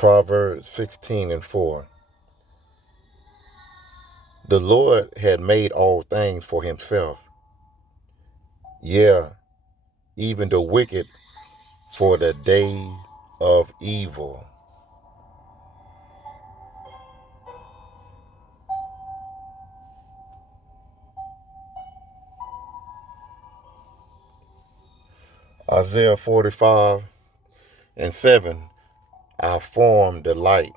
Proverbs 16:4. The Lord had made all things for himself. Yeah, even the wicked for the day of evil. Isaiah 45:7. I form the light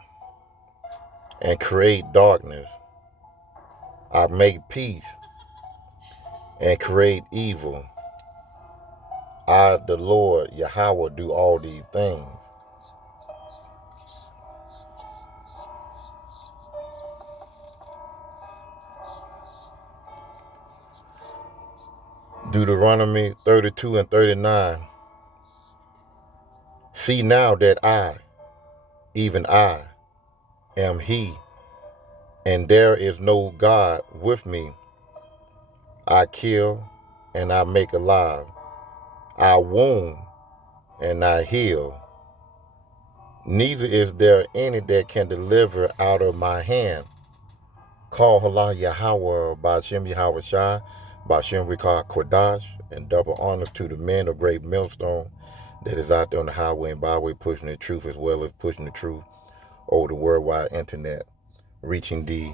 and create darkness. I make peace and create evil. I, the Lord, Yahweh, do all these things. Deuteronomy 32:39. See now that I, even I, am He, and there is no God with me. I kill and I make alive. I wound and I heal. Neither is there any that can deliver out of my hand. Call Hala Yahweh, Ba'Shem Yahweh Shai, Ba'Shem Rikah Kodash, and double honor to the men of Great Millstone that is out there on the highway and byway pushing the truth as well as pushing the truth over the worldwide internet, reaching the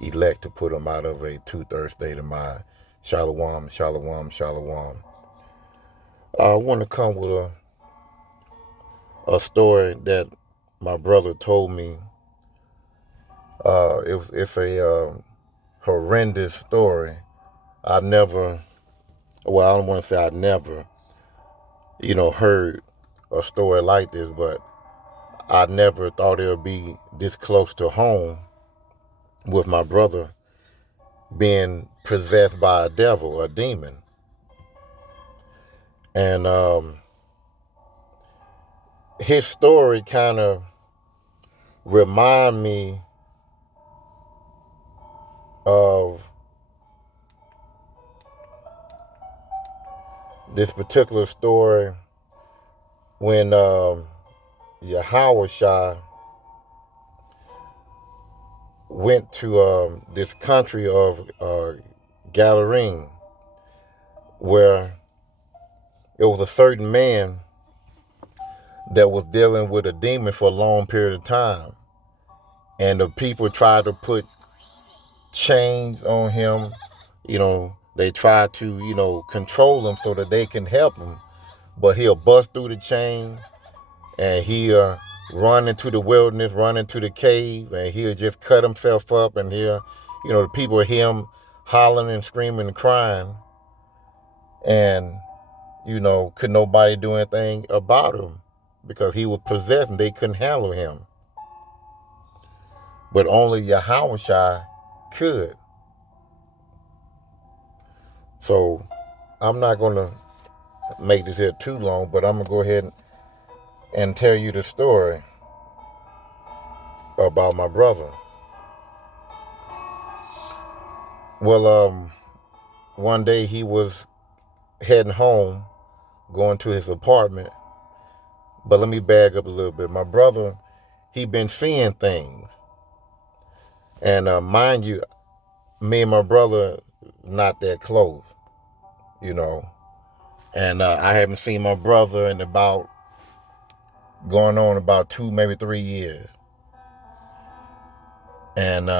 elect to put them out of a two-third state of mind. Shalom, shalom, shalom. I want to come with a story that my brother told me. It's a horrendous story. I never, well, I don't want to say I never, heard a story like this, but I never thought it would be this close to home with my brother being possessed by a devil, a demon. And his story kind of remind me of this particular story when Yahweh Shai went to this country of Gadarene, where it was a certain man that was dealing with a demon for a long period of time. And the people tried to put chains on him. They tried to, control him so that they can help him. But he'll bust through the chain and he'll run into the wilderness, run into the cave, and he'll just cut himself up. And the people hear him hollering and screaming and crying. And, could nobody do anything about him because he was possessed and they couldn't handle him. But only Yahweh Shai could. So I'm not going to make this here too long, but I'm going to go ahead and tell you the story about my brother. Well, one day he was heading home, going to his apartment. But let me back up a little bit. My brother, he been seeing things. And mind you, me and my brother not that close, And I haven't seen my brother in going on about 2, maybe 3 years. And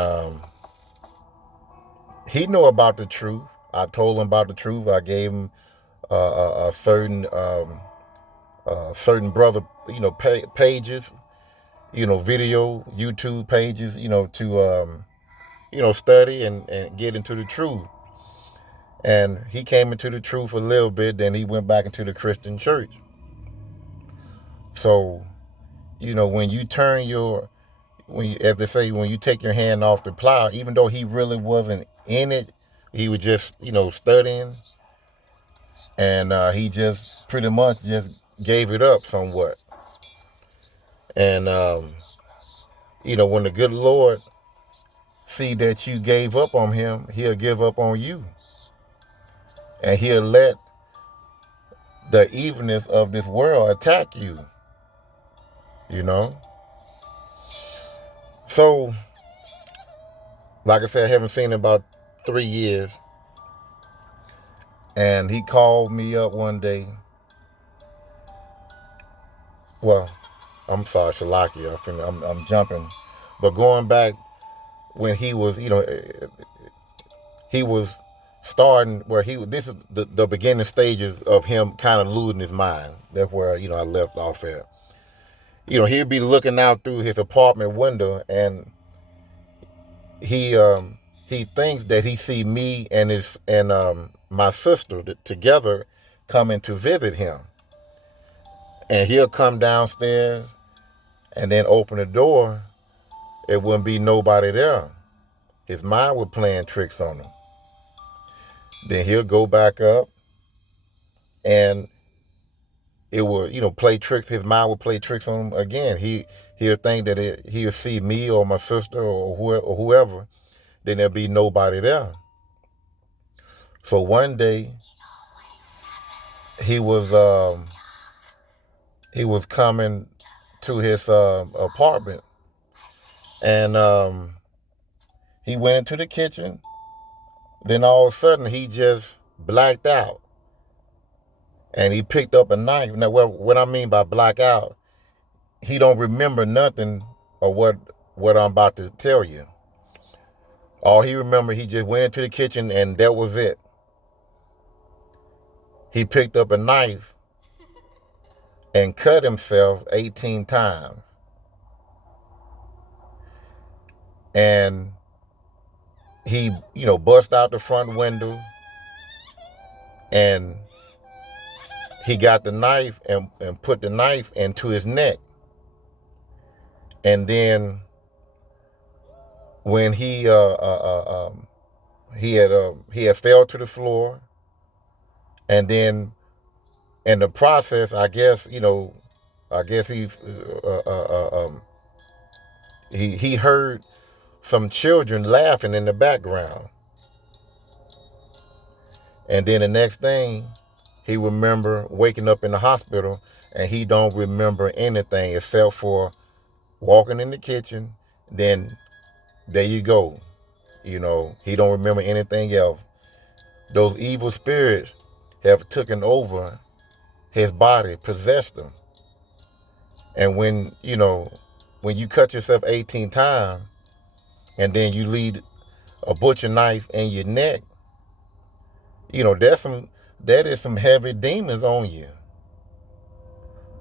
he know about the truth. I told him about the truth. I gave him a certain brother, pages, video, YouTube pages, to, study and get into the truth. And he came into the truth a little bit, then he went back into the Christian church. So, when you turn as they say, when you take your hand off the plow, even though he really wasn't in it, he was just, studying. And he just pretty much just gave it up somewhat. And, when the good Lord see that you gave up on him, he'll give up on you. And he'll let the evilness of this world attack you, So, like I said, I haven't seen him in about 3 years. And he called me up one day. Well, I'm sorry, Shalakia. I'm jumping. But going back when he was, he was starting where this is the beginning stages of him kind of losing his mind. That's where, I left off at. He'd be looking out through his apartment window, and he thinks that he see me and my sister together coming to visit him. And he'll come downstairs and then open the door. It wouldn't be nobody there. His mind was playing tricks on him. Then he'll go back up and it will, play tricks. His mind will play tricks on him again. He'll think that he'll see me or my sister or whoever. Then there'll be nobody there. So one day he was coming to his apartment, and he went into the kitchen. Then all of a sudden he just blacked out, and he picked up a knife. Now, what I mean by black out, he don't remember nothing of what I'm about to tell you. All he remembered, he just went into the kitchen and that was it. He picked up a knife and cut himself 18 times. And he, bust out the front window, and he got the knife and put the knife into his neck. And then when he had fell to the floor, and then in the process, I guess he heard some children laughing in the background. And then the next thing, he remember waking up in the hospital, and he don't remember anything except for walking in the kitchen. Then there you go. He don't remember anything else. Those evil spirits have taken over his body, possessed him. And when you cut yourself 18 times, and then you leave a butcher knife in your neck, that is some heavy demons on you.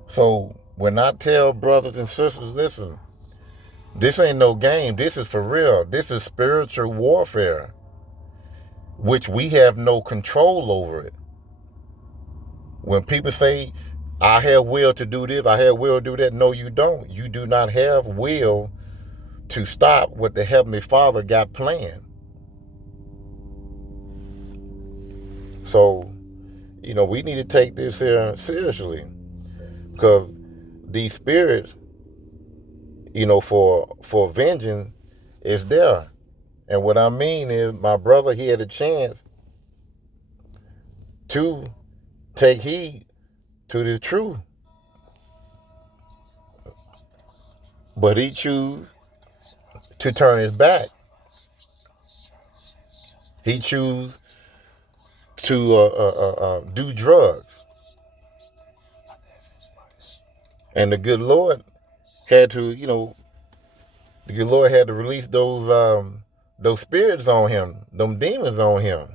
So when I tell brothers and sisters, listen, this ain't no game. This is for real. This is spiritual warfare, which we have no control over it. When people say, I have will to do this, I have will to do that, no, you don't. You do not have will to stop what the Heavenly Father got planned. So, we need to take this here seriously, because these spirits, for vengeance is there. And what I mean is, my brother, he had a chance to take heed to the truth, but he chose to turn his back. He chose to do drugs, and the good Lord had to, release those spirits on him, them demons on him.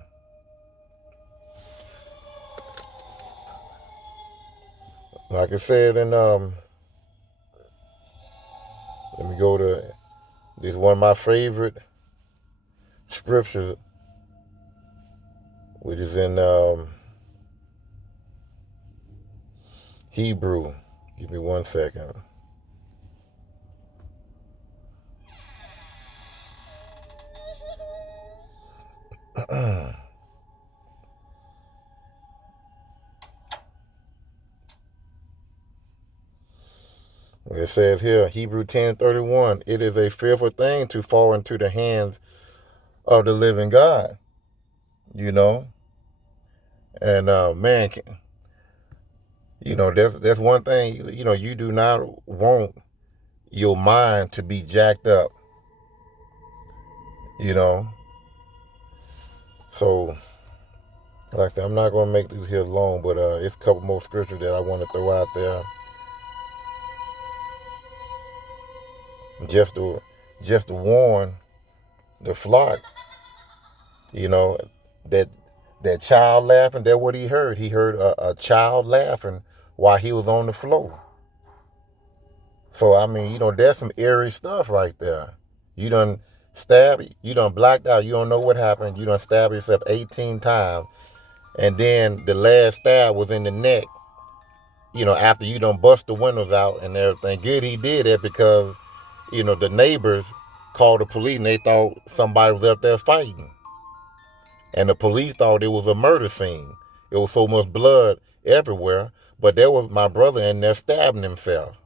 Like I said, and let me go to this, one of my favorite scriptures, which is in Hebrew. Give me 1 second. It says here, Hebrew 10:31, it is a fearful thing to fall into the hands of the living God, and man, that's one thing, you do not want your mind to be jacked up. you know. So, like I said, I'm not going to make this here long, but it's a couple more scriptures that I want to throw out there. Just to warn the flock, you know, that child laughing, that's what he heard. He heard a child laughing while he was on the floor. So, I mean, you know, there's some eerie stuff right there. You done you done blacked out, you don't know what happened, you done stabbed yourself 18 times, and then the last stab was in the neck, you know, after you done bust the windows out and everything. Good he did that because, you know, the neighbors called the police and they thought somebody was up there fighting. And the police thought it was a murder scene. It was so much blood everywhere. But there was my brother in there stabbing himself.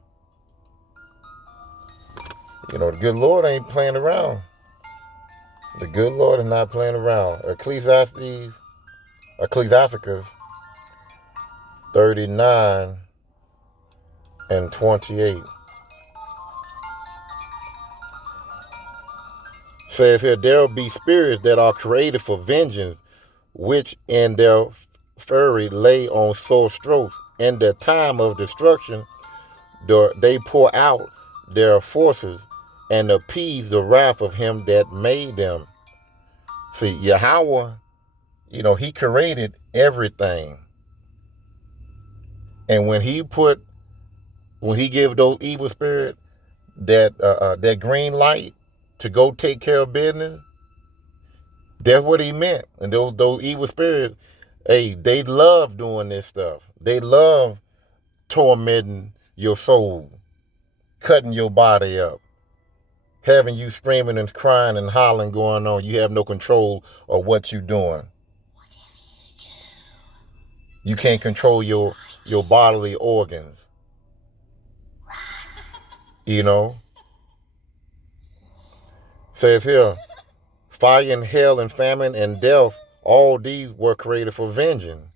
You know, the good Lord ain't playing around. The good Lord is not playing around. Ecclesiasticus 39 and 28 says here, there will be spirits that are created for vengeance, which in their fury lay on sore strokes. In the time of destruction, they pour out their forces and appease the wrath of him that made them. See, Yahweh, you know, he created everything. And when he gave those evil spirits that green light to go take care of business, that's what he meant. And those evil spirits, hey, they love doing this stuff. They love tormenting your soul, cutting your body up, having you screaming and crying and hollering going on. You have no control of what you're doing. You can't control your bodily organs. You know? Says here, fire and hell and famine and death, all these were created for vengeance.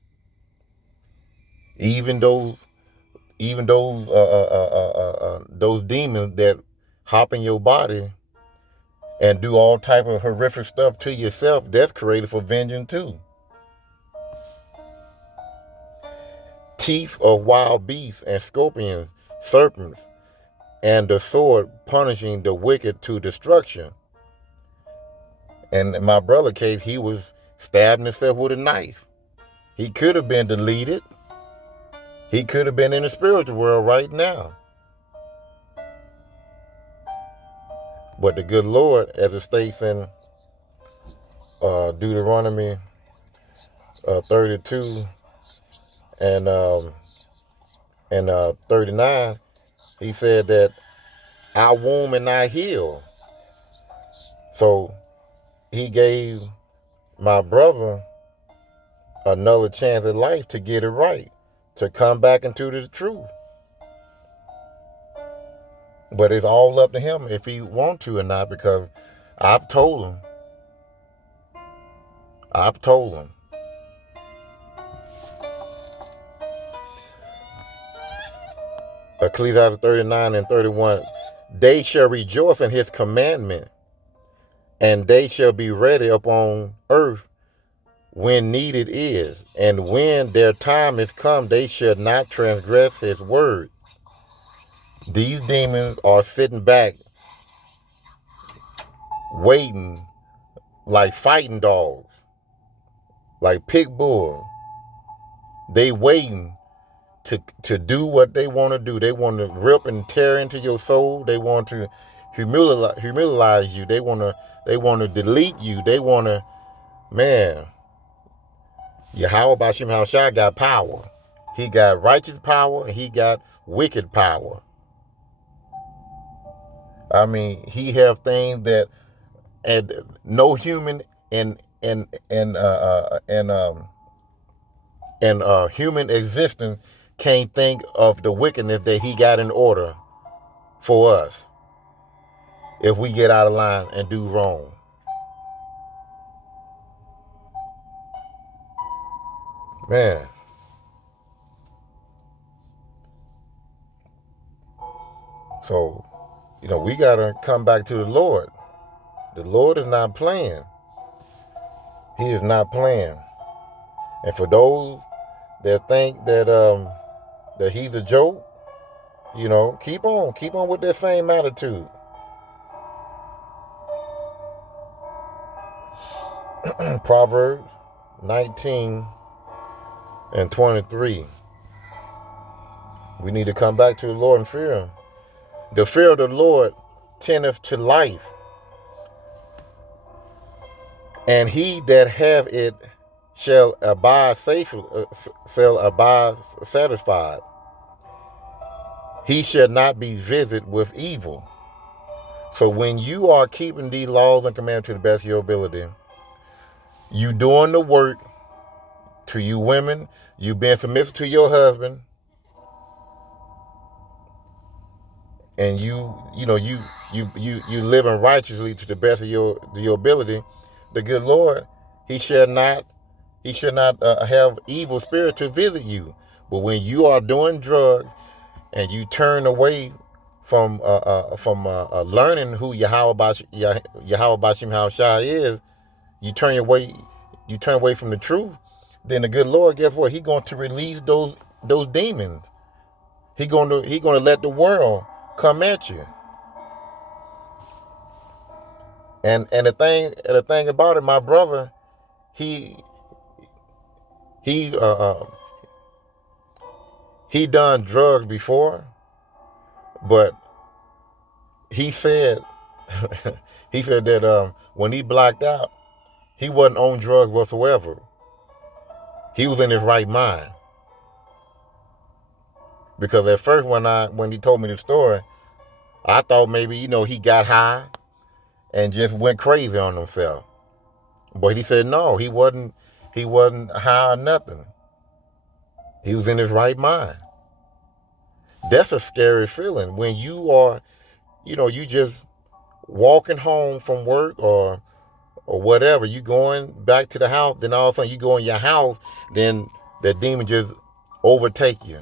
Even those those demons that hop in your body and do all type of horrific stuff to yourself, that's created for vengeance too. Teeth of wild beasts and scorpions, serpents, and the sword punishing the wicked to destruction. And in my brother's case, he was stabbing himself with a knife. He could have been deleted. He could have been in the spiritual world right now. But the good Lord, as it states in Deuteronomy 32 and 39, he said that I womb and I heal. So he gave my brother another chance at life to get it right, to come back into the truth. But it's all up to him if he want to or not, because I've told him. Ecclesiastes 39 and 31, they shall rejoice in his commandment, and they shall be ready upon earth when needed is. And when their time is come, they shall not transgress his word. These demons are sitting back, waiting like fighting dogs, like pit bull. They waiting to do what they want to do. They want to rip and tear into your soul. They want to humiliate you. They want to delete you. They want to, man. Yahweh Bashim Hashai got power. He got righteous power and he got wicked power. I mean, he have things that and no human and human existence can't think of the wickedness that he got in order for us if we get out of line and do wrong. Man. So, you know, we got to come back to the Lord. The Lord is not playing. He is not playing. And for those that think that he's a joke, keep on with that same attitude. Proverbs 19 and 23. We need to come back to the Lord and fear him. The fear of the Lord tendeth to life, and he that have it shall abide satisfied. He shall not be visited with evil. So when you are keeping these laws and commandments to the best of your ability, you doing the work. To you women, you being submissive to your husband, and you living righteously to the best of your ability. The good Lord, he shall not have evil spirit to visit you. But when you are doing drugs and you turn away from learning who Yahweh Bashim Shai is, you turn away from the truth. Then the good Lord, guess what? He's going to release those demons. He's going to let the world come at you. And the thing about it, my brother, he done drugs before, but he said that when he blacked out, he wasn't on drugs whatsoever. He was in his right mind. Because at first when he told me the story, I thought maybe, he got high and just went crazy on himself. But he said no, he wasn't high or nothing. He was in his right mind. That's a scary feeling when you are, you just walking home from work or whatever, you going back to the house, then all of a sudden you go in your house, then the demon just overtake you.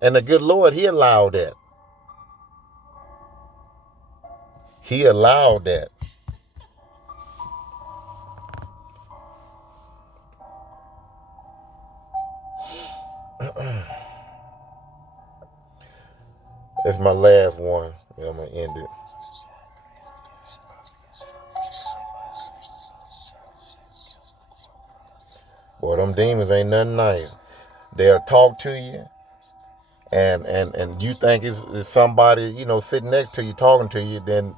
And the good Lord, he allowed that. He allowed that. That's my last one. I'm going to end it. Boy, them demons ain't nothing nice. They'll talk to you, and you think it's somebody, sitting next to you, talking to you, then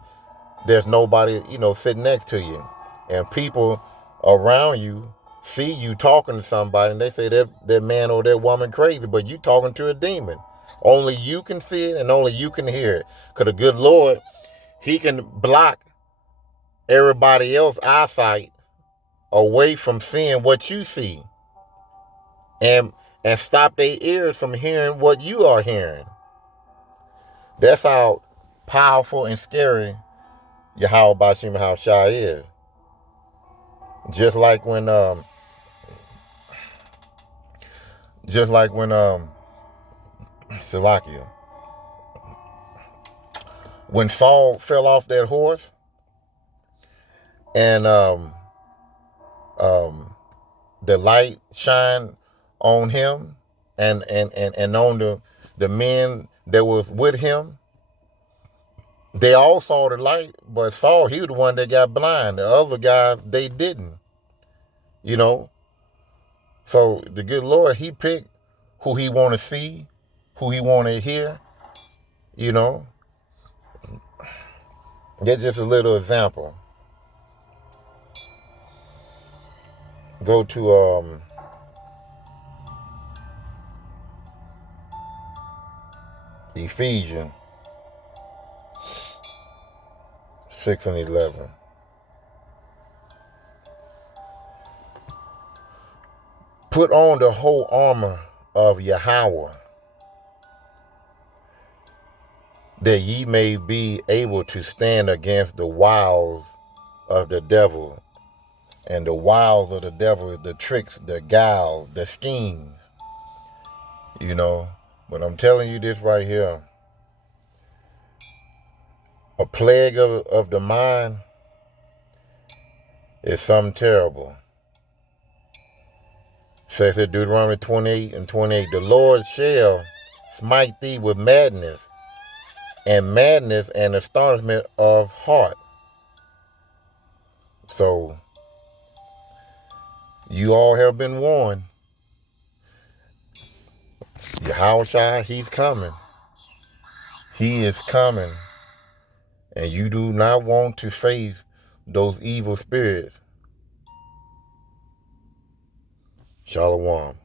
there's nobody, sitting next to you. And people around you see you talking to somebody, and they say that man or that woman crazy, but you talking to a demon. Only you can see it, and only you can hear it. Because the good Lord, he can block everybody else's eyesight away from seeing what you see, and stop their ears from hearing what you are hearing. That's how powerful and scary Yahweh Bashim Shai is. Just like when Salakia, when Saul fell off that horse, and the light shined on him and on the men that was with him. They all saw the light, but Saul, he was the one that got blind. The other guys, they didn't. So the good Lord, he picked who he want to see, who he want to hear. That's just a little example. Go to Ephesians 6 and 11. Put on the whole armor of Yahweh, that ye may be able to stand against the wiles of the devil. And the wiles of the devil is the tricks, the guile, the schemes. But I'm telling you this right here. A plague of the mind It's something terrible. It says in Deuteronomy 28:28, the Lord shall smite thee with madness and astonishment of heart. So you all have been warned. Yahushua, he's coming. He is coming. And you do not want to face those evil spirits. Shalom.